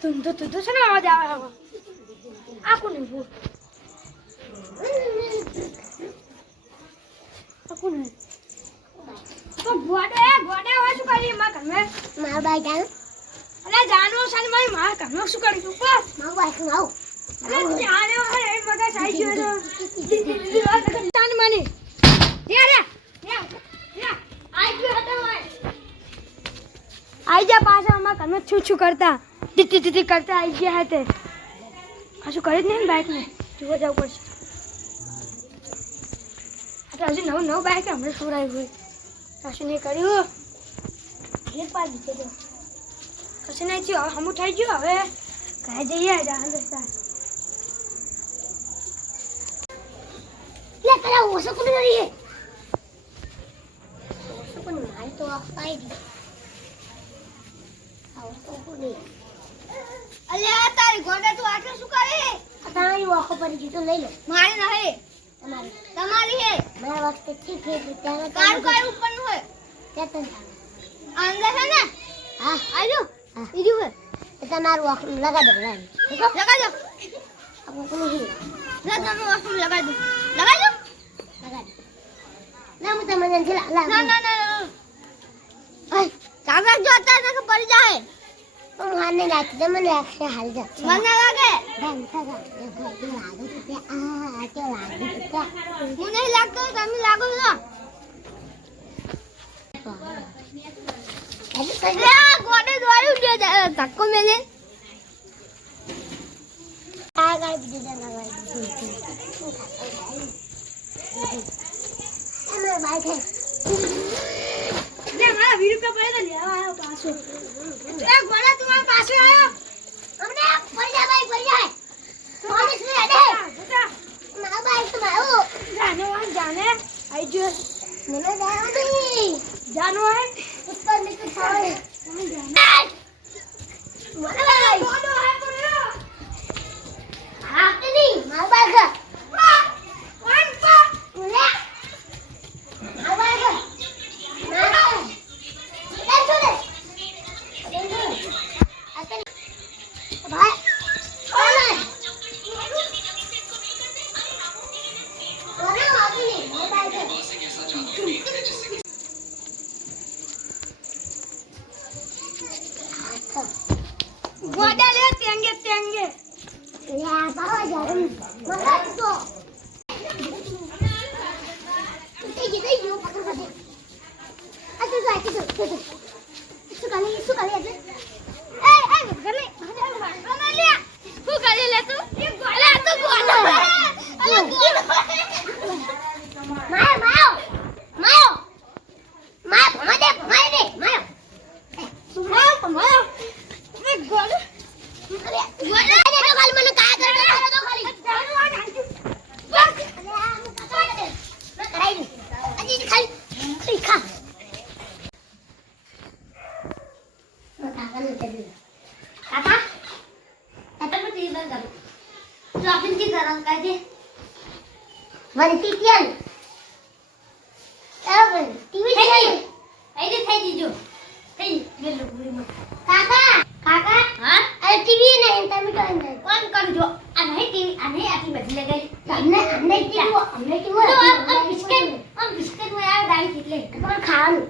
ધૂંધો ધૂંધો છે ને અવાજ આવે આ કોને આ કોને તો ગોડે ગોડે હવે શું કરી માં ઘરમે મારા બાઈ જાને અરે જાનો સાલ મારી માર ઘરમે શું કરી તું પર મારું બાઈ આવું અરે જાને હવે મગજ આવી ગયો તો તાન છું કરતા? ટીટી ટીટી કરતા આવી ગયા હતા કશું કરી જ નહીં બાઇકને જોવા જવું પડશે. હજુ નવું નવું બાઇક હમણાં સુરાયું હોય. કશું નહીં કર્યું. દીધો કશું નહીં થયું હમું થઈ ગયું, હવે ઘરે જઈએ કરા ઓછો કોને કરી ઓછો કોને? મારે તો અપાઈ દી આવો તો કોને અલ્યા તારી ગોડા તું આટલું શું કરે? તારી વાખો પડી ગઈ તો લઈ લો. મારી નહીં તમારી. તમારી હે. મારા વખતે ઠીક છે ત્યારે કારું કારું ઉપરનું હોય. ત્યાં તને અંદર છે ને? હા. આજો બીજું હે. તમારું વાખ લગા દો લગા લગાજો આપણે કોને હિલ ના તમે વસ્તુ લગાજો લગાજો લગા દો. ના હું તમને ના ના ના ઓય ચાવક જો અત્યારે પડી જાય. લાગતી તો મને લાગશે હાલ જશે મને લાગે સગા એ તો લાગે તે આ આ તો લાગે તો તે લાગતો તમે લાગો છો એટલે આ ગોડે દોડ્યું છે જા- ધક્કો મેલે આ ગાય બીજું જણા ગાય બીજું એમાં બાઈક મારા વીર રૂપિયા પડે તો લેવા આવ્યો પાછો. એ ગોડા તું આ પાછો આવ્યો? યા બાવા જારું મગા તો થઈ ગઈ થઈ ગયું પકડ પકડ આ તો આ તો તો શું કાલે શું કાલે એટલે એ એ ગલે ગલે લે હું કરી લે તું એ ગોડા તું ગોડો અલે ગોડો માયો માયો માયો માયો ભમાદે ભમાય દે માયો સુમાવ તમારો એ ગોડો અરે ગોડા દે તો ખાલી મને કા કરે તો ખાલી જાનો આ નાખી અરે આ હું પકડ દે મેં કરાઈ દઉં અજી ખાલી ખાલી ખા કાકા ને તે કાકા કાકા ને ટીવી બંધ કરો રંગ કાઢે વનતી તેલ એવન ટીવી તેલ આઈડે થઈ દીજો થઈ ગેલો ભૂરીમાં કાકા કાકા. હા? અરે ટીવી નહીં તમે તો અંદર કોણ કરજો આ નહીં ટીવી આ નહીં આખી બધી લગાઈ તમને અમને કીધું અમને કીધું તો આમ બિસ્કિટ આમ બિસ્કિટમાં આ ડાળી એટલે તમારે ખાવાનું.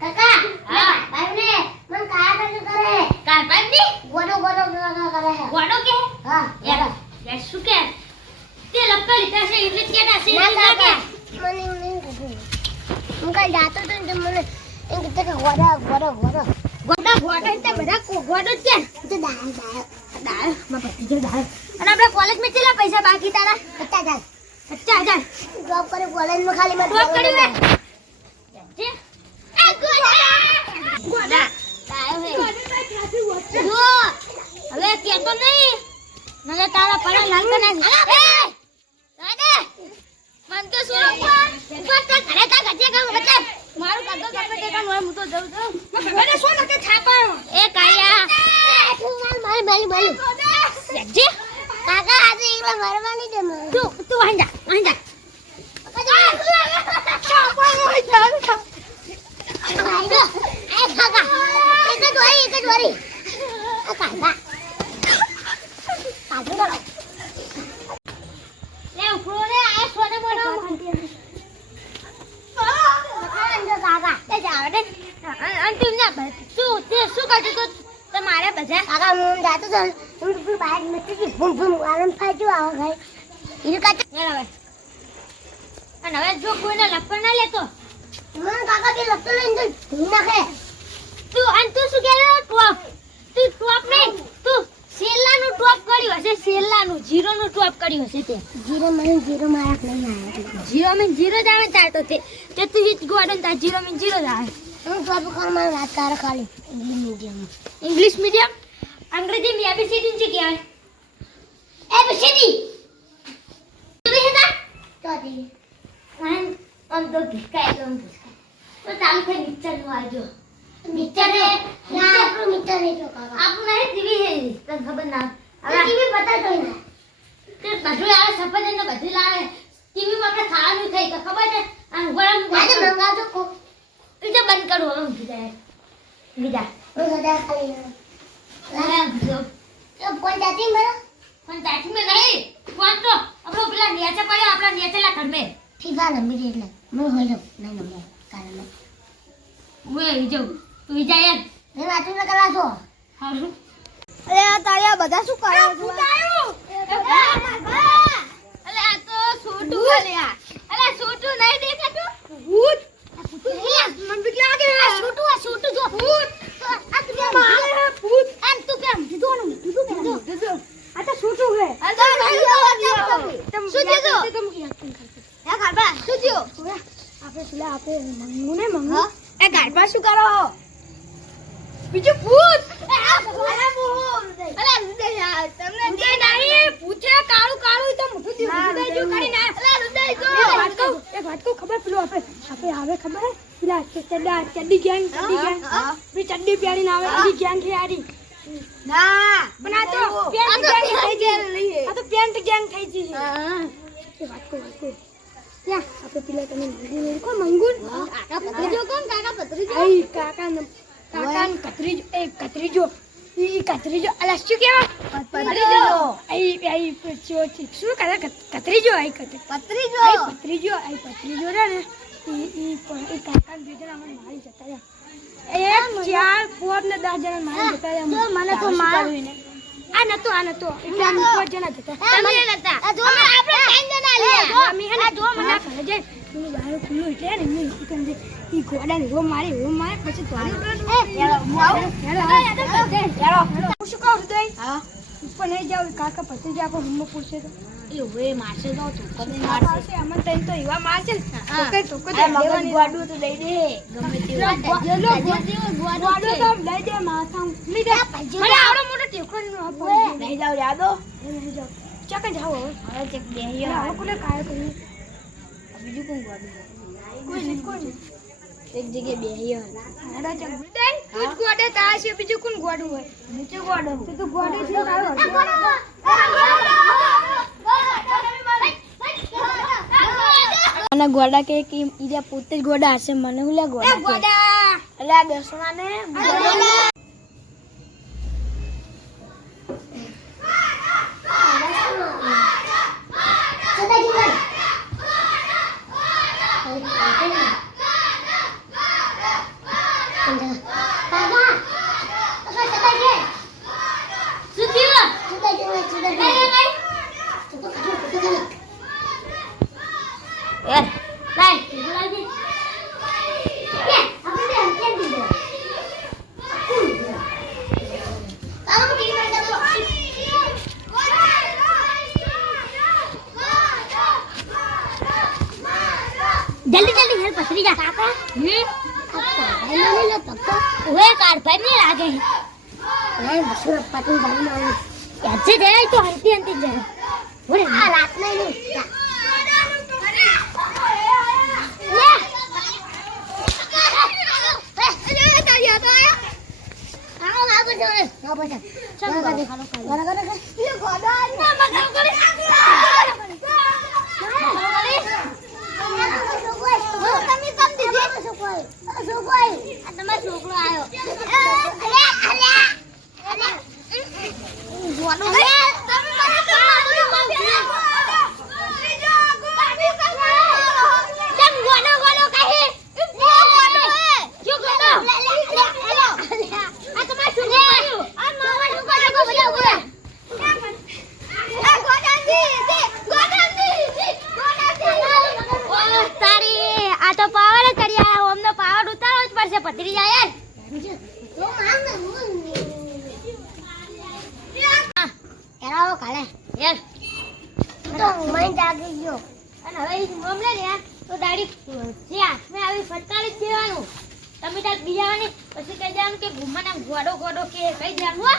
કાકા હા ભાઈને મને કાયા કરે. કાલ પાઇપની ગોડો ગોડો ગોડો કરે છે ગોડો કે હા યાર યાર શું કે તે લપકા લીધા છે એટલે જ કેતા છે ના ના કે કાકા મને એવું નહીં કીધું હું કાલ જાતો હતો ને તો મને એમ કીધું કે ગોડો ગોડો ગોડો ગોડા ગોડા તે બધા કો- ગોડો જ છે તો દાળ દાળ દાળમાં ભત્રીજો દાળ અને આપણે કોલેજમાં કેટલા પૈસા બાકી તારા પચાસ દાળ પચાસ હજાર ડ્રોપ કરે કોલેજમાં ખાલી મારે ડ્રોપ કરી વે જવાનું. જે આ ગોડા ગોડા જો હવે કેતો નહીં. નલે તારા પડા લાલ કના દાદા મન તો સુરો પર પર ઘરે તા ગજે કામ બતા મારું કાગળ કાપે તે કામ હું તો જઉં છું. મને શું લગે છાપાયો એ કાયા મારે મારે મારે મારે કાકા આજે એકલા મરવાની છે મને. તું તું ભાઈ શું તે શું કરતું તું તો બહાર નથી ગઈ. ભૂમ ભૂમ આનંદ ફાટ્યો આવો ભાઈ. ઈનું કાકા હેલ હવે અને હવે જો કોઈને લપડ ના લેતો? મને કાકા તે લપતો લઈને તો નાખે. તું અને તું શું ટોપ તું ટોપ નહીં તું સેલાનું ટોપ કર્યું હશે સેલાનું જીરોનું ટોપ કર્યું હશે તે. જીરો મને જીરો મારા નહીં આવે. જીરો મીન જીરો જ આવે તાર તો તે. તે તું હિટ ગોડન તાર જીરો મીન જીરો જ આવે. હું ટોપ કર વાત કરે ખાલી. ઇંગ્લિશ મીડિયમ ઇંગ્લિશ મીડિયમ અંગ્રેજી મી એબીસીડી છે કે એબીસીડી તું હે તા? તો દી. અન અન તો ભીકાય તો તો ચાલુ થઈ પિક્ચરનું આજો મિત્ર હે? ના. આપણો મિત્ર હે તો કાકા? આપણું નહીં ટીવી હે. તને ખબર ના હવે ટીવી બતાવતો ના તે બધું આવે સફરજન ને બધું લાવે. ટીવી માં આપણે ખાવાનું થઈ તો ખબર છે? આ ગરમ આજે મંગાવજો કોક. એટલે બંધ કરો હવે બીજા બીજા બધા ખાલી લાગે ફોન જાતી મારો? પણ ચાચી મેં નહીં. ફોન તો આપણો પેલા નીચે પડ્યો આપણા નીચેલા ઘર મેં ફીફા એટલે. હું હોય જાઉં. નહીં રમો કારણ હું એ જઉં તું વિજા યાર મેં વાંચું ન કરવા છો? હારું. અરે આ તાળિયા બધા શું કરે અલે આ તો છોટું અલે આ છોટું નહીં દેખાતું? ભૂત મન બીક લાગે આ છોટું આ છોટું જો ભૂત આ તું કેમ મારે ભૂત આમ તું કેમ દીધો ને દીધો કેમ દીધો આ તો છૂટું હે આ તો ભાઈ શું થયું હે કાબા શું થયું આપણે પેલા આપણે મંગુ ને મંગુ એ ગાડપા શું કરો બીજું ભૂત અરે ભૂત અલે તમને જે નહીં પૂછે કાળું કાળું તો મોટું થી ઉડી જો કરી ના અલે રુદય જો એક વાત કહું એક વાત કહું ખબર પેલું આપણે આપણે આવે ખબર હે? પેલા ચડ્ડા ચડ્ડી ગેંગ ચડ્ડી ગેંગ. બી ચડ્ડી પ્યારી આવે ચડ્ડી ગેંગ છે આરી. ના. પણ આ તો પેન્ટ ગેંગ થઈ ગઈ. આ તો પેન્ટ ગેંગ થઈ ગઈ. છે વાત કહું વાત કહું. ત્યાં આપણે પેલા તમે મંગુન ઓળખો મંગુન? કાકા પત્રીજો કોણ કાકા પત્રીજો આઈ કાકા ને કાકા કતરીજો એ કતરીજો ઈ કતરીજો અલા શું કહેવાય પત્રીજો આઈ આઈ શું શું કરે? કતરીજો આઈ કતરી પત્રીજો આઈ પત્રીજો આઈ પત્રીજો રે ને. ઈ ઈ કાકા ને બેટા અમને મારી જતા રહ્યા. એક ચાર પાંચ ને દસ જણા મારી જતા રહ્યા. મને તો શું માર- કરવું એને? આ નતો આ નતો. એટલે આમ પાંચ જણા જતા. તમે નતા આ જો આપણે ત્રણ જણા એ અમે હે જો મને આ ઘરે જાય બહાર ખુલ્લું એટલે ને મેં ઈ કંજે ઈ ઘોડાને એવો મારે એવો મારે પછી ધોળી હું શું કહું ઉદય હા. ઉપર નહીં જાવ કાકા પછી જ આપણો પૂછે તો. એ મારશે તો ચોક્કસ કાકા આવશે અમને તો એવા મારશે. ને હા. તો કઈ ધોકો આ દે મગજ દેવાની ગોડું તો દઈ દે. ગમે તે લો, ગો- લો, ગો- ગોડું તો લઈ દે માથા લઈ દે. મને આવડો મોટો ટેકો નો આપો નહીં જાવ યાદો નહીં જાવ ચાકે જાવ હવે? હવે બે હવે હવે કોને કાય કર્યું બીજું કોણ ગોડું કોઈ નહીં કોઈ એક જગ્યાએ બે હાડા ચાક ઉદય તું ગોડે તારા છે બીજું કોણ ગોડું હોય? બીજું ગોડું તું ગોડે છે અને ગોડા કે ઈજા પોતે જ ગોડા હશે મને હું લે ગોડા ગોડા! એટલે આ દસમા ને શું થયું એ લાય બોલાવી જલ્દી જલ્દી હેલ પથરી જા કાકા હમ ઓએ કાર ભાઈ ને લાગે યાદ છે જરા તો હંતી હંતી જરા ઓરે આ રાતના નહીં છોકરો જાગી ગયો. અને હવે મામલે ને તો દાડી જે હાથમાં આવી ફટકારી જ દેવાનું. તમે તાર બીજાવાની પછી કહી દેવાનું કે ઘુમાના ગોડો ગોડો કે કહી દેવાનું, હો?